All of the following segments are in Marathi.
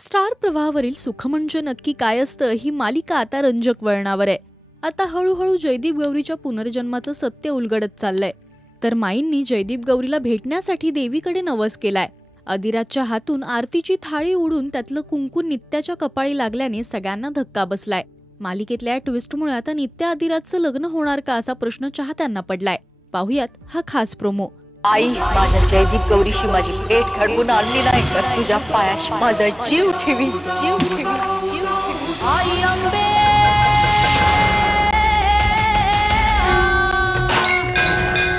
स्टार प्रवाहावरील सुख म्हणजे नक्की काय असतं ही मालिका आता रंजक वळणावर आहे। आता हळूहळू जयदीप गौरीच्या पुनर्जन्माचं सत्य उलगडत चाललंय। तर माईंनी जयदीप गौरीला भेटण्यासाठी देवीकडे नवस केलाय। अधिराजच्या हातून आरतीची थाळी उडून त्यातलं कुंकू नित्याच्या कपाळी लागल्याने सगळ्यांना धक्का बसलाय। मालिकेतल्या ट्विस्टमुळे आता नित्या अधिराजचं लग्न होणार का असा प्रश्न चाहत्यांना पडलाय। पाहुयात हा खास प्रोमो। आई माझ्या जयदीप गौरीशी माझी भेट घडवून आणली नाही तर तुझ्या पायाशी माझा जीव ठेवी जीव ठेवी जीव ठेवी। आई अंबे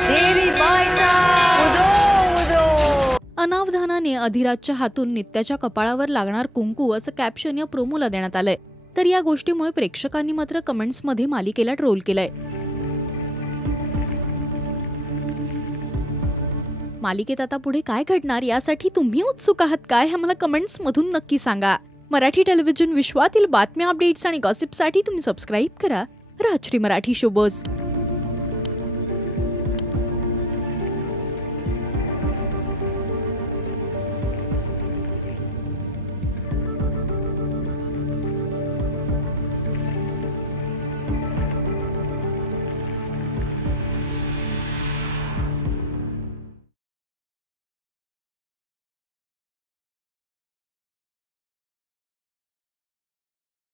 देवी मायचा उदो उदो। अनावधानाने अधिराजच्या हातून नित्याच्या कपाळावर लागणार कुंकू असं कॅप्शन या प्रोमोला देण्यात आलंय। तर या गोष्टीमुळे प्रेक्षकांनी मात्र कमेंट्समध्ये मालिकेला ट्रोल केलंय। मालिकेत आता पुढे काय घडणार यासाठी तुम्ही उत्सुक आहात काय हे मला कमेंट्स मधून नक्की सांगा। मराठी टेलिव्हिजन विश्वातील बातम्या, अपडेट्स आणि गॉसिपसाठी तुम्ही सबस्क्राइब करा राजश्री मराठी शोबज।